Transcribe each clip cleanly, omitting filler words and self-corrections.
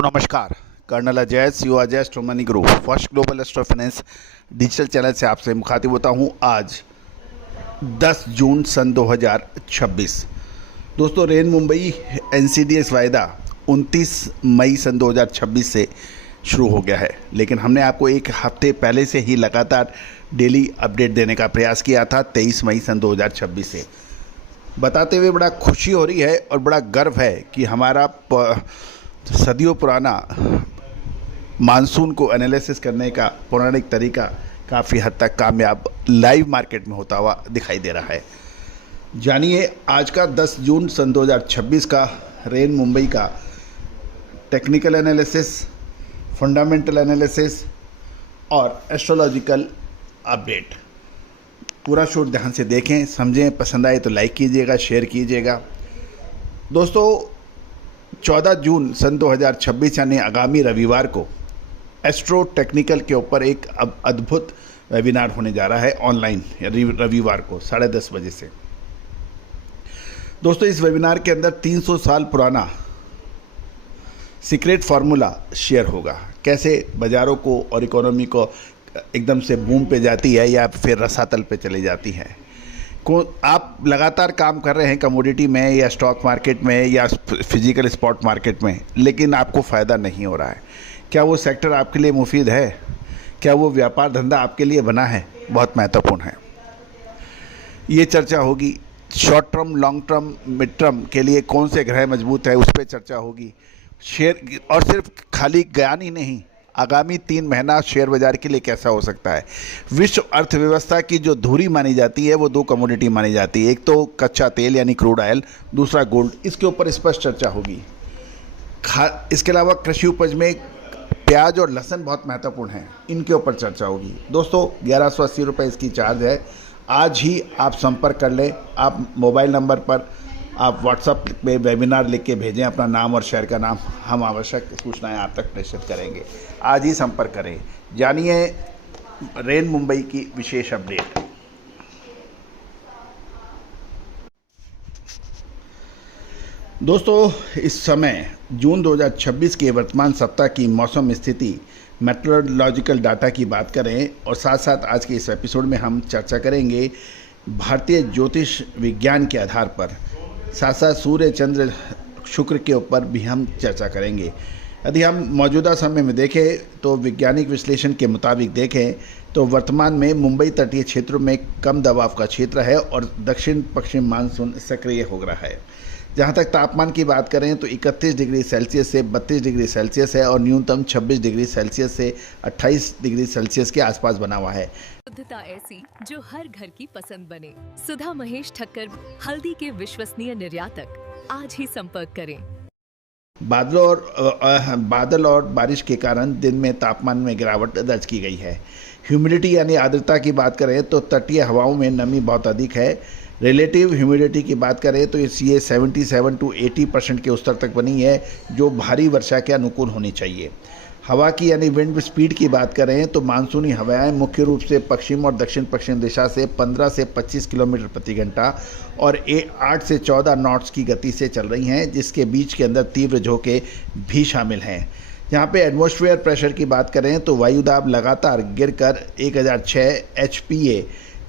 तो नमस्कार, colonel Ajay CO astro money group first global astro finance digital channel से आपसे मुखातिब होता हूं। आज 10 जून सन 2026। दोस्तों, रेन मुंबई एनसीडीएक्स वायदा 29 मई सन 2026 से शुरू हो गया है, लेकिन हमने आपको एक हफ्ते पहले से ही लगातार डेली अपडेट देने का प्रयास किया था 23 मई सन 2026 से, बताते हुए बड़ा खुशी हो रही है और बड़ा गर्व है कि हमारा सदियों पुराना मानसून को एनालिसिस करने का पौराणिक तरीका काफ़ी हद तक कामयाब लाइव मार्केट में होता हुआ दिखाई दे रहा है। जानिए आज का 10 जून सन 2026 का रेन मुंबई का टेक्निकल एनालिसिस, फंडामेंटल एनालिसिस और एस्ट्रोलॉजिकल अपडेट। पूरा शूट ध्यान से देखें, समझें, पसंद आए तो लाइक कीजिएगा, शेयर कीजिएगा। दोस्तों, 14 जून सन 2026 यानी आगामी रविवार को एस्ट्रो टेक्निकल के ऊपर एक अद्भुत वेबिनार होने जा रहा है ऑनलाइन, रविवार को 10:30 बजे से। दोस्तों, इस वेबिनार के अंदर 300 साल पुराना सीक्रेट फार्मूला शेयर होगा, कैसे बाज़ारों को और इकोनॉमी को एकदम से बूम पे जाती है या फिर रसातल पे चली जाती है। आप लगातार काम कर रहे हैं कमोडिटी में या स्टॉक मार्केट में या फिजिकल स्पॉट मार्केट में, लेकिन आपको फ़ायदा नहीं हो रहा है। क्या वो सेक्टर आपके लिए मुफीद है? क्या वो व्यापार धंधा आपके लिए बना है? बहुत महत्वपूर्ण है। ये चर्चा होगी। Short term, long term, mid term के लिए कौन से ग्रह मजबूत है, उस पर चर्चा होगी। शेयर और सिर्फ खाली ज्ञान ही नहीं, आगामी 3 महीना शेयर बाजार के लिए कैसा हो सकता है। विश्व अर्थव्यवस्था की जो धुरी मानी जाती है वो 2 कमोडिटी मानी जाती है, एक तो कच्चा तेल यानी क्रूड ऑयल, दूसरा गोल्ड। इसके ऊपर स्पष्ट चर्चा होगी। इसके अलावा कृषि उपज में प्याज और लहसुन बहुत महत्वपूर्ण है, इनके ऊपर चर्चा होगी। दोस्तों, 1180 रुपये इसकी चार्ज है। आज ही आप संपर्क कर लें। आप मोबाइल नंबर पर आप व्हाट्सएप पे वेबिनार लिख के भेजें अपना नाम और शहर का नाम, हम आवश्यक सूचनाएं आप तक प्रेषित करेंगे। आज ही संपर्क करें। जानिए रेन मुंबई की विशेष अपडेट। दोस्तों, इस समय जून 2026 के वर्तमान सप्ताह की मौसम स्थिति, मेट्रोलॉजिकल डाटा की बात करें और साथ साथ आज के इस एपिसोड में हम चर्चा करेंगे भारतीय ज्योतिष विज्ञान के आधार पर, साथ साथ सूर्य, चंद्र, शुक्र के ऊपर भी हम चर्चा करेंगे। यदि हम मौजूदा समय में देखें तो वैज्ञानिक विश्लेषण के मुताबिक देखें तो वर्तमान में मुंबई तटीय क्षेत्रों में कम दबाव का क्षेत्र है और दक्षिण पश्चिम मानसून सक्रिय हो रहा है। जहां तक तापमान की बात करें तो 31 डिग्री सेल्सियस से 32 डिग्री सेल्सियस है और न्यूनतम 26 डिग्री सेल्सियस से 28 डिग्री सेल्सियस के आसपास बना हुआ है। शुद्धता ऐसी जो हर घर की पसंद बने। सुधा महेश ठक्कर, हल्दी के विश्वसनीय निर्यातक। आज ही संपर्क करें। बादल और बारिश के कारण दिन में तापमान में गिरावट दर्ज की गई है। ह्यूमिडिटी यानी आर्द्रता की बात करें तो तटीय हवाओं में नमी बहुत अधिक है। रिलेटिव ह्यूमिडिटी की बात करें तो ये 77 to 80% के स्तर तक बनी है, जो भारी वर्षा के अनुकूल होनी चाहिए। हवा की यानी विंड स्पीड की बात करें तो मानसूनी हवाएं मुख्य रूप से पश्चिम और दक्षिण पश्चिम दिशा से 15 से 25 किलोमीटर प्रति घंटा और 8 से 14 नॉट्स की गति से चल रही हैं, जिसके बीच के अंदर तीव्र झोंके भी शामिल हैं। यहाँ पे एटमॉस्फेयर प्रेशर की बात करें तो वायुदाब लगातार गिरकर 1006 HPA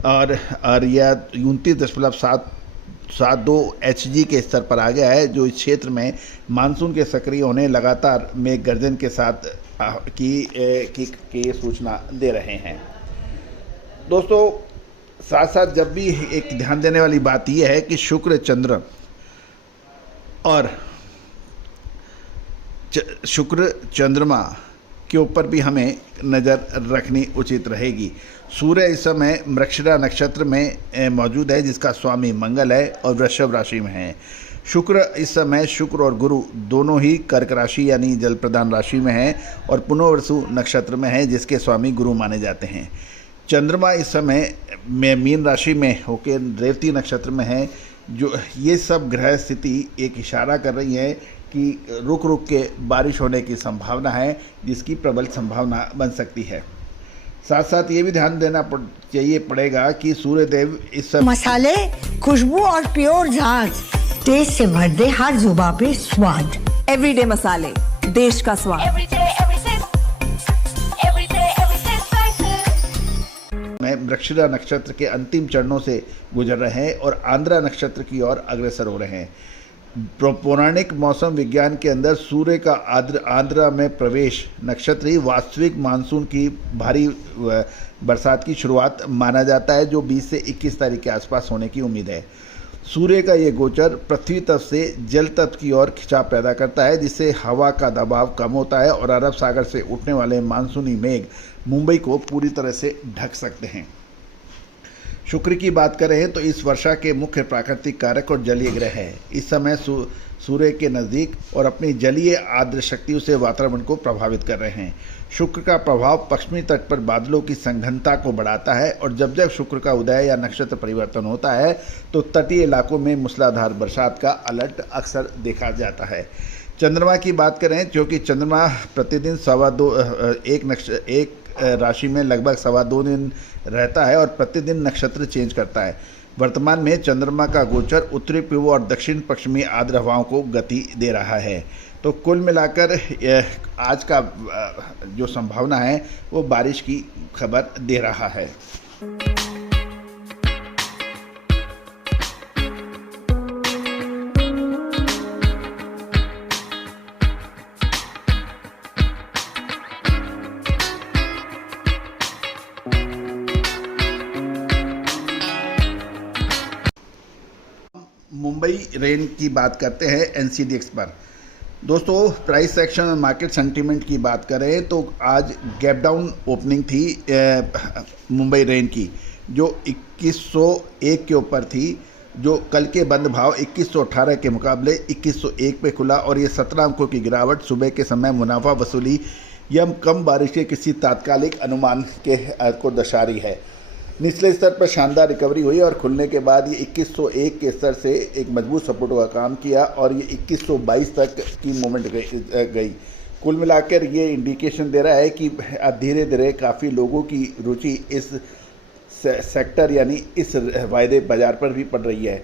और यह 29.772 HG के स्तर पर आ गया है, जो इस क्षेत्र में मानसून के सक्रिय होने, लगातार मेघ गर्जन के साथ की सूचना दे रहे हैं। दोस्तों, साथ साथ जब भी एक ध्यान देने वाली बात यह है कि शुक्र, चंद्र और शुक्र चंद्रमा के ऊपर भी हमें नज़र रखनी उचित रहेगी। सूर्य इस समय मृगशिरा नक्षत्र में मौजूद है, जिसका स्वामी मंगल है और वृषभ राशि में है। शुक्र इस समय, शुक्र और गुरु दोनों ही कर्क राशि यानी जल प्रदान राशि में है और पुनर्वसु नक्षत्र में है, जिसके स्वामी गुरु माने जाते हैं। चंद्रमा इस समय मीन राशि में होकर रेवती नक्षत्र में है। जो ये सब ग्रह स्थिति एक इशारा कर रही है कि रुक रुक के बारिश होने की संभावना है, जिसकी प्रबल संभावना बन सकती है। साथ साथ ये भी ध्यान देना चाहिए पड़ेगा कि सूर्यदेव इस समय मसाले, खुशबू और प्योर झांझ टेस्ट से भर दे हर जुबां पे स्वाद। एवरीडे मसाले, देश का स्वाद। every day, every sip, spices. में मृगशिरा नक्षत्र के अंतिम चरणों से गुजर रहे हैं और आंध्रा नक्षत्र की ओर अग्रसर हो रहे हैं। पौराणिक मौसम विज्ञान के अंदर सूर्य का आंध्रा में प्रवेश नक्षत्र ही वास्तविक मानसून की भारी बरसात की शुरुआत माना जाता है, जो 20 से 21 तारीख के आसपास होने की उम्मीद है। सूर्य का ये गोचर पृथ्वी तत्व से जल तत्व की ओर खिंचाव पैदा करता है, जिससे हवा का दबाव कम होता है और अरब सागर से उठने वाले मानसूनी मेघ मुंबई को पूरी तरह से ढक सकते हैं। शुक्र की बात करें तो इस वर्षा के मुख्य प्राकृतिक कारक और जलीय ग्रह है। इस समय सूर्य के नज़दीक और अपनी जलीय आर्द्र शक्तियों से वातावरण को प्रभावित कर रहे हैं। शुक्र का प्रभाव पश्चिमी तट पर बादलों की संघनता को बढ़ाता है और जब जब शुक्र का उदय या नक्षत्र परिवर्तन होता है तो तटीय इलाकों में मूसलाधार बरसात का अलर्ट अक्सर देखा जाता है। चंद्रमा की बात करें, क्योंकि चंद्रमा प्रतिदिन एक राशि में लगभग 2.25 दिन रहता है और प्रतिदिन नक्षत्र चेंज करता है। वर्तमान में चंद्रमा का गोचर उत्तरी पूर्व और दक्षिण पश्चिमी आर्द्र हवाओं को गति दे रहा है। तो कुल मिलाकर आज का जो संभावना है वो बारिश की खबर दे रहा है। मुंबई रेन की बात करते हैं एनसीडीएक्स पर। दोस्तों, प्राइस सेक्शन और मार्केट सेंटीमेंट की बात करें तो आज गैप डाउन ओपनिंग थी मुंबई रेन की, जो 2101 के ऊपर थी, जो कल के बंद भाव 2118 के मुकाबले 2101 पे खुला और ये 17 अंकों की गिरावट सुबह के समय मुनाफा वसूली या कम बारिश के किसी तात्कालिक अनुमान को दर्शा रही है। निचले स्तर पर शानदार रिकवरी हुई और खुलने के बाद ये 2101 के स्तर से एक मजबूत सपोर्ट का काम किया और ये 2122 तक की मूवमेंट गई। कुल मिलाकर ये इंडिकेशन दे रहा है कि अब धीरे धीरे काफ़ी लोगों की रुचि इस सेक्टर यानी इस वायदे बाजार पर भी पड़ रही है।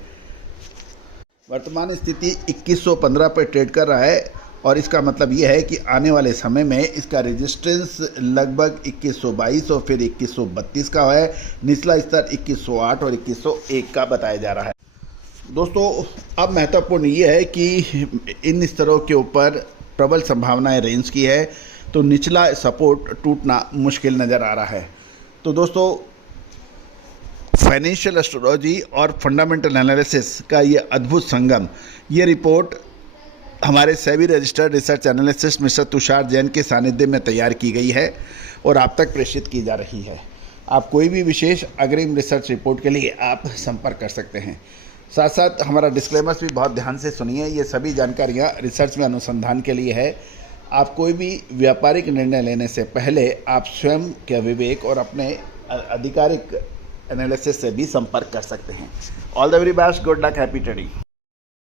वर्तमान स्थिति 2115 पर ट्रेड कर रहा है और इसका मतलब ये है कि आने वाले समय में इसका रेजिस्टेंस लगभग 2122 और फिर 2132 का है। निचला स्तर 2108 और 2101 का बताया जा रहा है। दोस्तों, अब महत्वपूर्ण ये है कि इन स्तरों के ऊपर प्रबल संभावनाएं रेंज की है, तो निचला सपोर्ट टूटना मुश्किल नज़र आ रहा है। तो दोस्तों, फाइनेंशियल एस्ट्रोलॉजी और फंडामेंटल एनालिसिस का ये अद्भुत संगम, ये रिपोर्ट हमारे SEBI registered research analyst mister Tushar Jain के सानिध्य में तैयार की गई है और आप तक प्रेषित की जा रही है। आप कोई भी विशेष अग्रिम रिसर्च रिपोर्ट के लिए आप संपर्क कर सकते हैं। साथ साथ हमारा डिस्क्लेमर्स भी बहुत ध्यान से सुनिए। ये सभी जानकारियाँ रिसर्च में अनुसंधान के लिए है। आप कोई भी व्यापारिक निर्णय लेने से पहले आप स्वयं के विवेक और अपने आधिकारिक एनालिसिस से भी संपर्क कर सकते हैं। All the very best, good luck, happy trading.